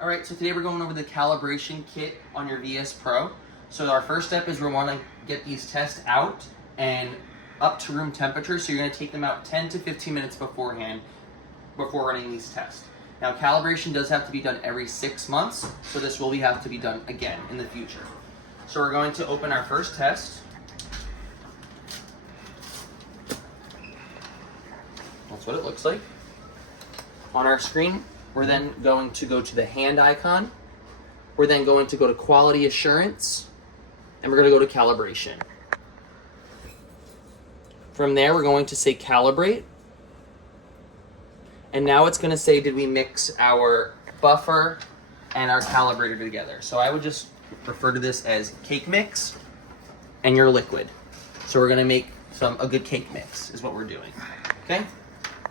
All right, so today we're going over the calibration kit on your VSpro. So our first step is we want to get these tests out and up to room temperature. So you're going to take them out 10 to 15 minutes beforehand before running these tests. Now calibration does have to be done every 6 months, so this will have to be done again in the future. So we're going to open our first test. That's what it looks like. On our screen, we're then going to go to the hand icon. We're then going to go to quality assurance, and we're going to go to calibration. From there, we're going to say calibrate. And now it's going to say, did we mix our buffer and our calibrator together? So I would just refer to this as cake mix and your liquid. So we're going to make a good cake mix is what we're doing. Okay?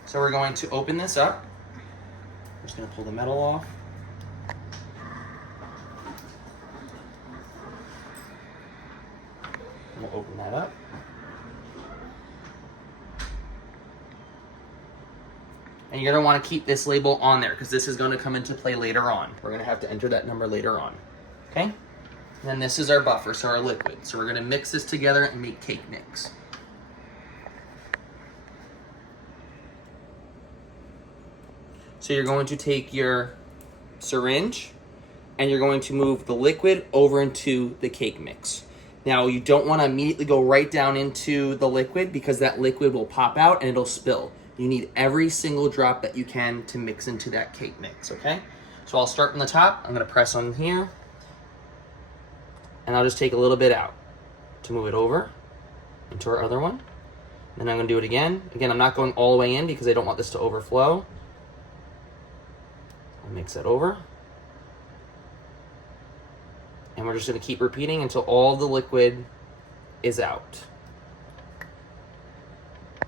So we're going to open this up. We're just going to pull the metal off. We'll open that up. And you're going to want to keep this label on there because this is going to come into play later on. We're going to have to enter that number later on. Okay? And then this is our buffer, so our liquid. So we're going to mix this together and make cake mix. So you're going to take your syringe and you're going to move the liquid over into the cake mix. Now you don't want to immediately go right down into the liquid because that liquid will pop out and it'll spill. You need every single drop that you can to mix into that cake mix, okay? So I'll start from the top. I'm gonna press on here and I'll just take a little bit out to move it over into our other one. Then I'm gonna do it again. Again, I'm not going all the way in because I don't want this to overflow. I'll mix that over. And we're just gonna keep repeating until all the liquid is out. I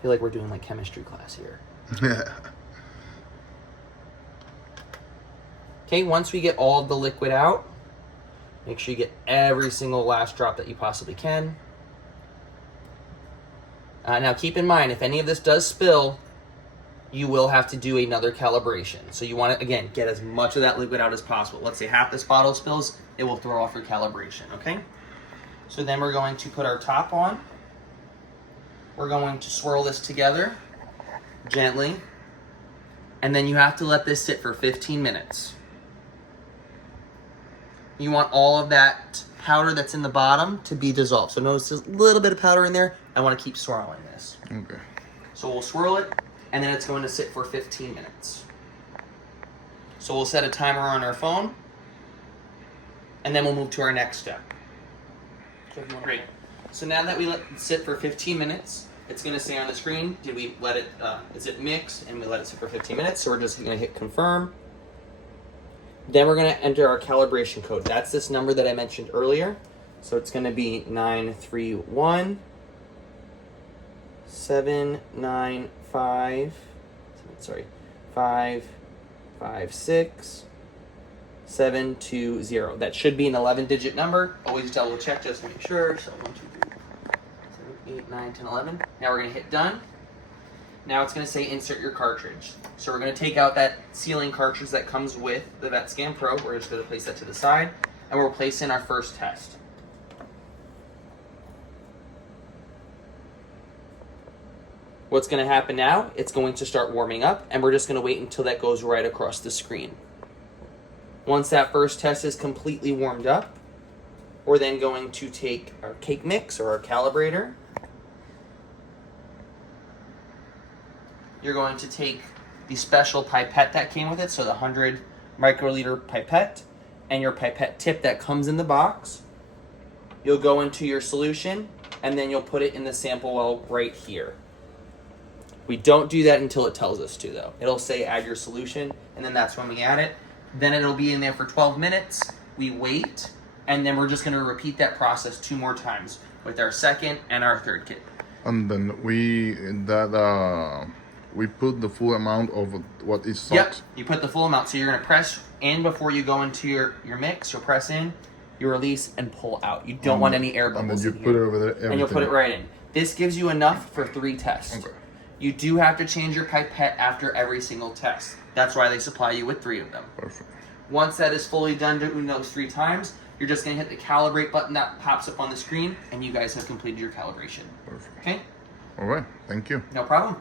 feel like we're doing like chemistry class here. Okay, once we get all of the liquid out, make sure you get every single last drop that you possibly can. Now keep in mind, if any of this does spill, you will have to do another calibration. So you want to, again, get as much of that liquid out as possible. Let's say half this bottle spills, it will throw off your calibration, okay? So then we're going to put our top on. We're going to swirl this together gently, and then you have to let this sit for 15 minutes. You want all of that powder that's in the bottom to be dissolved. So notice there's a little bit of powder in there. I want to keep swirling this. Okay. So we'll swirl it, and then it's going to sit for 15 minutes. So we'll set a timer on our phone, and then we'll move to our next step. Great. So now that we let it sit for 15 minutes, it's going to say on the screen, did we let it, is it mixed? And we let it sit for 15 minutes. So we're just going to hit confirm. Then we're going to enter our calibration code. That's this number that I mentioned earlier. So it's going to be 931 795, sorry, 556 720. That should be an 11-digit number. Always double check just to make sure. So 1, 2, 3, 7, 8, 9, 10, 11. Now we're going to hit done. Now it's going to say insert your cartridge. So we're going to take out that sealing cartridge that comes with the VetScan Pro. We're just going to place that to the side, and we'll place in our first test. What's going to happen now, it's going to start warming up, and we're just going to wait until that goes right across the screen. Once that first test is completely warmed up, we're then going to take our cake mix or our calibrator. You're going to take the special pipette that came with it, so the 100 microliter pipette, and your pipette tip that comes in the box. You'll go into your solution, and then you'll put it in the sample well right here. We don't do that until it tells us to, though. It'll say add your solution, and then that's when we add it. Then it'll be in there for 12 minutes. We wait, and then we're just going to repeat that process 2 more times with our second and our third kit. And then we put the full amount of what is salt. Yep, you put the full amount. So you're going to press in before you go into your mix. You'll press in, you release, and pull out. You don't want any air bubbles in here. And then you put it over there, everything. And you'll put it right in. This gives you enough for 3 tests. Okay. You do have to change your pipette after every single test. That's why they supply you with 3 of them. Perfect. Once that is fully done doing those 3 times, you're just going to hit the calibrate button that pops up on the screen, and you guys have completed your calibration. Perfect. Okay? All right. Thank you. No problem.